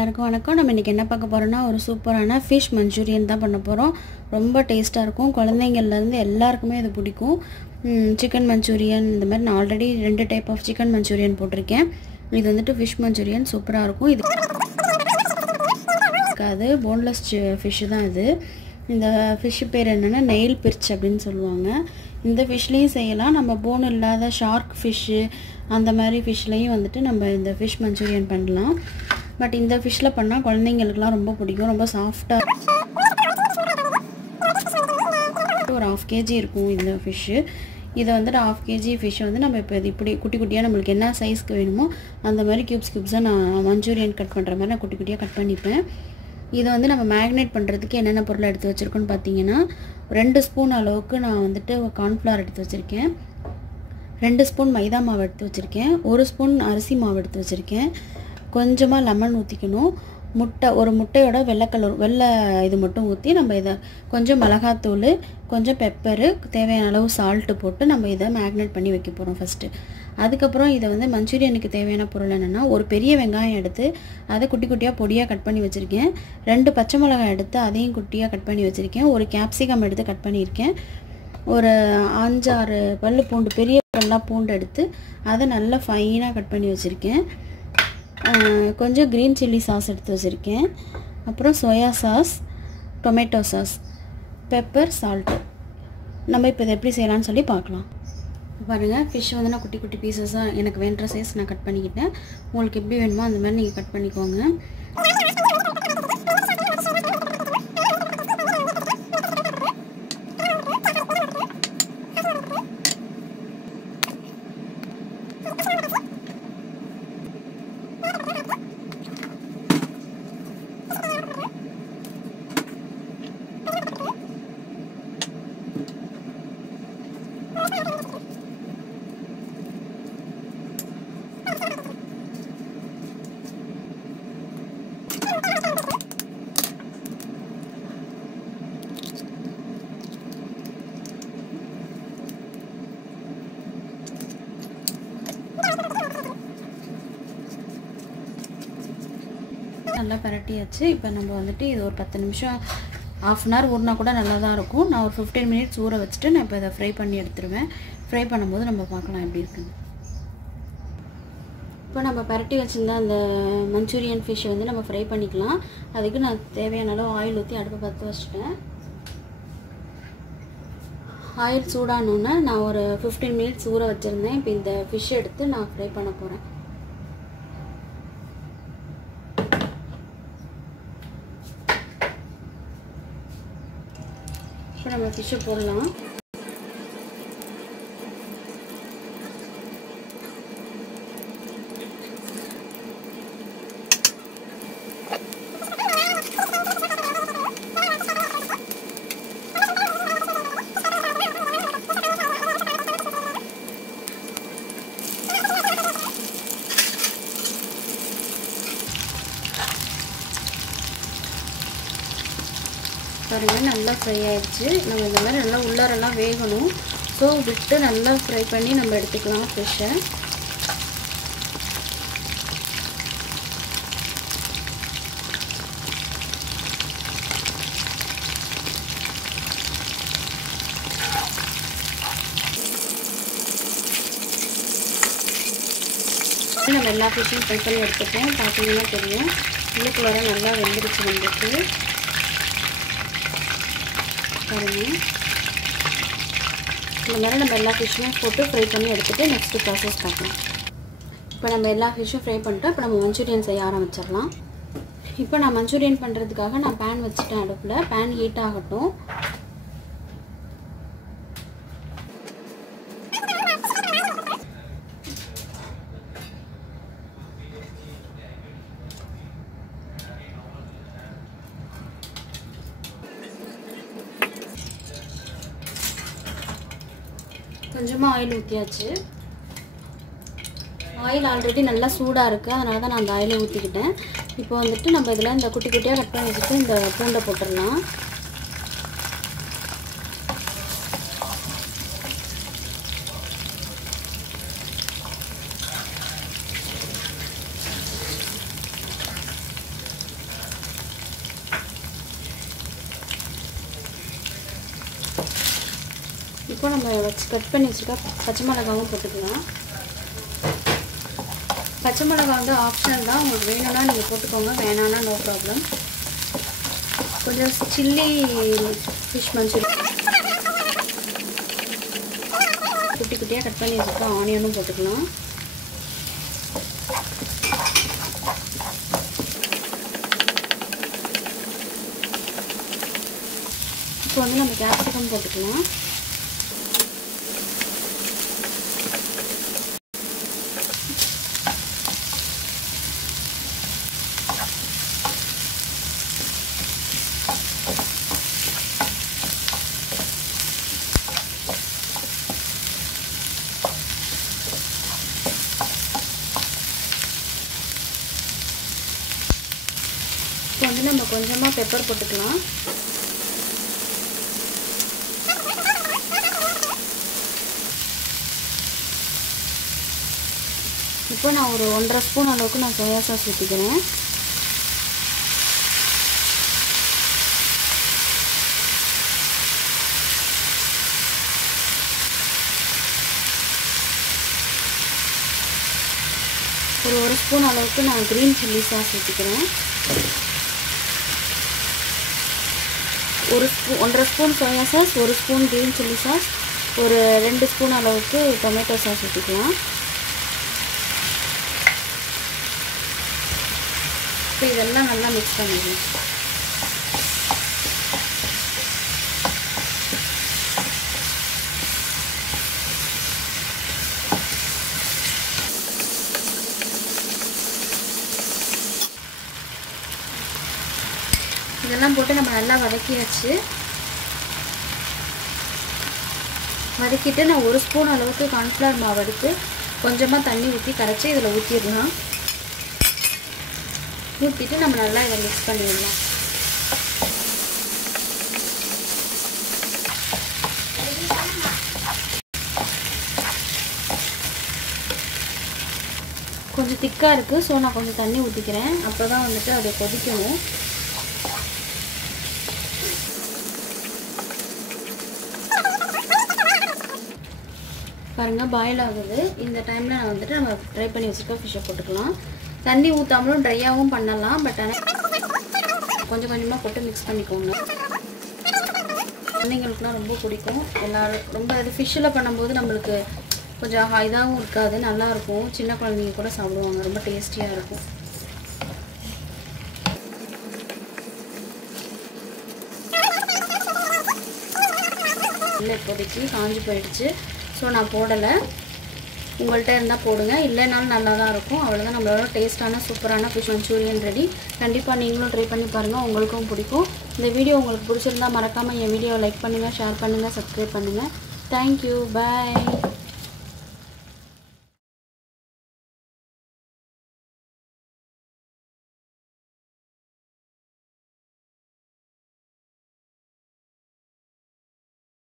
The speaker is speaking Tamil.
எல்லாருக்கும் வணக்கம். நம்ம இன்றைக்கி என்ன பார்க்க போகிறோம்னா ஒரு சூப்பரான ஃபிஷ் மஞ்சூரியன் தான் பண்ண போகிறோம். ரொம்ப டேஸ்ட்டாக இருக்கும். குழந்தைங்கள்லேருந்து எல்லாருக்குமே இது பிடிக்கும். சிக்கன் மஞ்சூரியன் இந்த மாதிரி நான் already 2 type of chicken manchurian போட்டிருக்கேன். இது வந்துட்டு ஃபிஷ் மஞ்சூரியன் சூப்பராக இருக்கும். இது அது போன்லெஸ் ஃபிஷ்ஷு தான். இது இந்த ஃபிஷ்ஷு பேர் என்னென்னா நெயில் பிர்ச் அப்படின்னு சொல்லுவாங்க. இந்த ஃபிஷ்லேயும் செய்யலாம். நம்ம போன் இல்லாத ஷார்க் ஃபிஷ்ஷு அந்த மாதிரி ஃபிஷ்லேயும் வந்துட்டு நம்ம இந்த ஃபிஷ் மஞ்சூரியன் பண்ணலாம். பட் இந்த ஃபிஷ்ஷில் பண்ணால் குழந்தைங்களுக்குலாம் ரொம்ப பிடிக்கும். ரொம்ப சாஃப்டாக ஒரு 1/2 kg இருக்கும் இந்த ஃபிஷ்ஷு. இதை வந்துட்டு 1/2 kg ஃபிஷ்ஷை வந்து நம்ம இப்போ இது இப்படி குட்டி குட்டியாக நம்மளுக்கு என்ன சைஸ்க்கு வேணுமோ அந்த மாதிரி க்யூப்ஸாக நான் மஞ்சூரியன் கட் பண்ணுற மாதிரி நான் குட்டி குட்டியாக கட் பண்ணிப்பேன். இதை வந்து நம்ம மேக்னேட் பண்ணுறதுக்கு என்னென்ன பொருளை எடுத்து வச்சுருக்கோன்னு பார்த்தீங்கன்னா 2 ஸ்பூன் அளவுக்கு நான் வந்துட்டு கார்ன்ஃப்ளவர் எடுத்து வச்சுருக்கேன். 2 ஸ்பூன் மைதா மாவு எடுத்து வச்சுருக்கேன். 1 ஸ்பூன் அரிசி மாவு எடுத்து வச்சுருக்கேன். கொஞ்சமாக லெமன் ஊற்றிக்கணும். ஒரு முட்டையோட வெள்ளை இது மட்டும் ஊற்றி நம்ம இதை கொஞ்சம் மிளகாத்தூள், கொஞ்சம் பெப்பரு, தேவையான அளவு சால்ட்டு போட்டு நம்ம இதை மேக்னேட் பண்ணி வைக்க போகிறோம் ஃபஸ்ட்டு. அதுக்கப்புறம் இதை வந்து மஞ்சூரியனுக்கு தேவையான பொருள் என்னென்னா ஒரு பெரிய வெங்காயம் எடுத்து அதை குட்டி குட்டியாக பொடியாக கட் பண்ணி வச்சுருக்கேன். 2 பச்சை மிளகாய் எடுத்து அதையும் குட்டியாக கட் பண்ணி வச்சுருக்கேன். ஒரு கேப்சிகம் எடுத்து கட் பண்ணியிருக்கேன். ஒரு 5-6 பல்லு பூண்டு, பெரிய பல்லாக பூண்டு எடுத்து அதை நல்லா ஃபைனாக கட் பண்ணி வச்சுருக்கேன். கொஞ்சம் க்ரீன் சில்லி சாஸ் எடுத்து வச்சுருக்கேன். அப்புறம் soya sauce, tomato sauce, pepper, salt. நம்ம இப்போ இதை எப்படி செய்யலான்னு சொல்லி பார்க்கலாம். பாருங்கள், ஃபிஷ் வந்து நான் குட்டி குட்டி பீசஸாக எனக்கு வேண்ட சைஸ் நான் கட் பண்ணிக்கிட்டேன். உங்களுக்கு எப்படி வேணுமோ அந்த மாதிரி நீங்கள் கட் பண்ணிக்கோங்க. நல்லா பரட்டியாச்சு. இப்போ நம்ம வந்துட்டு இது ஒரு 10 நிமிஷம் 1/2 hour ஊறினா கூட நல்லா தான் இருக்கும். நான் ஒரு 15 minutes ஊற வச்சுட்டு நான் இப்போ இதை ஃப்ரை பண்ணி எடுத்துருவேன். ஃப்ரை பண்ணும்போது நம்ம பார்க்கலாம் எப்படி இருக்குன்னு. இப்போ நம்ம பரட்டி வச்சுருந்த அந்த மஞ்சூரியன் ஃபிஷ்ஷை வந்து நம்ம ஃப்ரை பண்ணிக்கலாம். அதுக்கு நான் தேவையான அளவு ஆயில் ஊற்றி அடுப்பை பற்ற வச்சுட்டேன். ஆயில் சூடானோன்னே நான் ஒரு 15 minutes ஊற வச்சுருந்தேன். இப்போ இந்த ஃபிஷ்ஷை எடுத்து நான் ஃப்ரை பண்ண போகிறேன். இப்போ நம்ம ஃபிஷ்ஷை போடலாம். பாருங்கள், நல்லா ஃப்ரை ஆகிடுச்சு. நம்ம இந்த மாதிரி நல்லா உள்ளாரெல்லாம் வேகணும். ஸோ விட்டு நல்லா ஃப்ரை பண்ணி நம்ம எடுத்துக்கலாம் ஃபிஷ்ஷை. நம்ம எல்லா ஃபிஷ்ஷையும் ஃப்ரை பண்ணி எடுத்துப்போம். பார்த்தீங்கன்னா தெரியும், உள்ளுக்குள்ளார நல்லா வெந்துருச்சு வந்துட்டு. பாருங்கள், இந்த மாதிரி நம்ம எல்லா ஃபிஷ்ஷுமே போட்டு ஃப்ரை பண்ணி எடுத்துகிட்டு நெக்ஸ்ட்டு ப்ராசஸ் பார்க்கலாம். இப்போ நம்ம எல்லா ஃபிஷ்ஷும் ஃப்ரை பண்ணிட்டு இப்போ நம்ம மஞ்சூரியன் செய்ய ஆரம்பிச்சிடலாம். இப்போ நான் மஞ்சூரியன் பண்ணுறதுக்காக நான் பேன் வச்சுட்டேன் அடுப்பில். பேன் ஹீட் ஆகட்டும். கொஞ்சமாக ஆயில் ஊற்றியாச்சு. ஆயில் ஆல்ரெடி நல்லா சூடாக இருக்குது, அதனால தான் நான் அந்த ஆயிலை ஊற்றிக்கிட்டேன். இப்போ வந்துட்டு நம்ம இதில் இந்த குட்டி குட்டியாக கட் பண்ணி வச்சுட்டு இந்த பூண்டை போட்டுடலாம். இப்போ நம்ம கட் பண்ணி வச்சுருக்க பச்சை மிளகாவும் போட்டுக்கலாம். பச்சை மிளகா வந்து ஆப்ஷனல் தான், உங்களுக்கு வேணும்னா நீங்கள் போட்டுக்கோங்க, வேணான்னா நோ ப்ராப்ளம். கொஞ்சம் சில்லி ஃபிஷ் மஞ்சூரியன் குட்டி குட்டியாக கட் பண்ணி வச்சுருக்க ஆனியனும் போட்டுக்கலாம். இப்போ வந்து நம்ம கேப்சிகம் போட்டுக்கலாம். இப்போ வந்து நம்ம கொஞ்சமாக பெப்பர் போட்டுக்கலாம். இப்போ நான் ஒரு 1.5 ஸ்பூன் அளவுக்கு நான் சோயா சாஸ் ஊற்றிக்கிறேன். ஒரு 1 ஸ்பூன் அளவுக்கு நான் க்ரீன் சில்லி சாஸ் ஊற்றிக்கிறேன். 1.5 spoon soya sauce, 1 spoon green chilli sauce, ஒரு 2 ஸ்பூன் அளவுக்கு டொமேட்டோ சாஸ் ஊற்றிக்கலாம். இப்போ இதெல்லாம் நல்லா மிக்ஸ் பண்ணிடலாம். இதெல்லாம் போட்டு நம்ம நல்லா வதக்கியாச்சு. வதக்கிட்டு நான் 1 ஸ்பூன் அளவுக்கு கார்ன்ஃப்ளவர் மாவு எடுத்து கொஞ்சமாக தண்ணி ஊற்றி கரைச்சி இதில் ஊற்றிடலாம். ஊற்றிட்டு நம்ம நல்லா இதை மிக்ஸ் பண்ணிடலாம். கொஞ்சம் திக்காக இருக்குது, ஸோ நான் கொஞ்சம் தண்ணி ஊற்றிக்கிறேன். அப்போ தான் வந்துட்டு அதை கொதிக்கணும். பாருங்கள் பாயில் ஆகுது. இந்த டைமில் நான் வந்துட்டு நம்ம ட்ரை பண்ணி வச்சுருக்க ஃபிஷ்ஷை போட்டுக்கலாம். தண்ணி ஊற்றாமலும் ட்ரையாகவும் பண்ணலாம், பட் ஆனால் கொஞ்சம் கொஞ்சமாக போட்டு மிக்ஸ் பண்ணிக்கோங்க. குழந்தைங்களுக்குலாம் ரொம்ப பிடிக்கும். எல்லோரும் ரொம்ப இது ஃபிஷ்ஷில் பண்ணும்போது நம்மளுக்கு கொஞ்சம் இதாகவும் இருக்காது, நல்லாயிருக்கும். சின்ன குழந்தைங்க கூட சாப்பிடுவாங்க, ரொம்ப டேஸ்டியாக இருக்கும். இல்லை இப்போதைக்கு காஞ்சி போயிடுச்சு, ஸோ நான் போடலை. உங்கள்கிட்ட இருந்தால் போடுங்க, இல்லைனாலும் நல்லா தான் இருக்கும். அவ்வளோதான், நம்மளோட டேஸ்ட்டான சூப்பரான ஃபிஷ் மஞ்சூரியன் ரெடி. கண்டிப்பாக நீங்களும் ட்ரை பண்ணி பாருங்கள், உங்களுக்கும் பிடிக்கும். இந்த வீடியோ உங்களுக்கு பிடிச்சிருந்தால் மறக்காமல் என் வீடியோவை லைக் பண்ணுங்கள், ஷேர் பண்ணுங்கள், சப்ஸ்கிரைப் பண்ணுங்கள். தேங்க்யூ, பாய்.